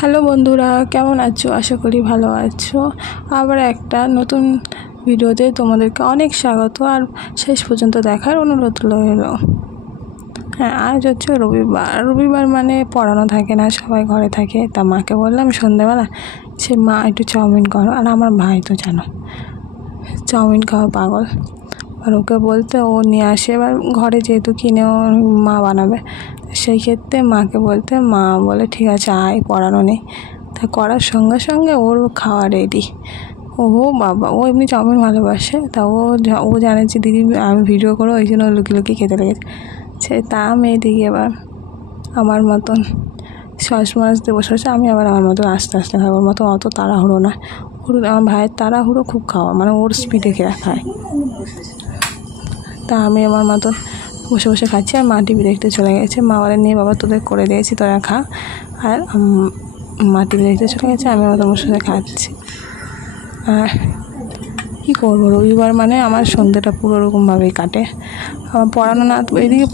Hello বন্ধুরা, কেমন আছো? আশা করি ভালো আছো। আবার একটা নতুন ভিডিওতে তোমাদেরকে অনেক স্বাগত আর শেষ পর্যন্ত দেখার অনুরোধ রইল। হ্যাঁ, আজ হচ্ছে রবিবার মানে পড়ানো থাকে না, সবাই ঘরে থাকে। তা মাকে বললাম সন্ধ্যেবেলা সে মা একটু চাউমিন করো। আর আমার ভাই তো জানো চাউমিন খাওয়া পাগল, আর ওকে বলতে ও নিয়ে আসে। এবার ঘরে যেহেতু কিনেও মা বানাবে, সেই ক্ষেত্রে মাকে বলতে মা বলে ঠিক আছে আয়, পড়ানো নেই। তা করার সঙ্গে সঙ্গে ওর খাওয়া রেডি। ও বাবা, ও এমনি চাউমিন ভালোবাসে। তা ও জানে যে দিদি আমি ভিডিও করো, ওই জন্য লুকিয়ে লুকিয়ে খেতে লেগেছে। সে তা আমি এদিকে এবার আমার মতন সস মাছ দিয়ে বসে বসে, আমি আবার আমার মতন আস্তে আস্তে খাই। ওর মতো অত তাড়াহুড়ো না। আমার ভাইয়ের তাড়াহুড়ো খুব খাওয়া, মানে ওর স্পিডে খায়। তা আমি আমার মতন বসে বসে খাচ্ছি, আর মা টিভি দেখতে চলে গেছে। মা বলে নিয়ে বাবা তোদের করে দিয়েছি, তোরা খা। আর মা টিভি দেখতে চলে গেছে, আমি আমার বসে বসে খাচ্ছি। আর কী করবো, রবিবার মানে আমার সন্ধ্যেটা পুরো ওরকমভাবেই কাটে। আমার পড়ানো না, এদিকে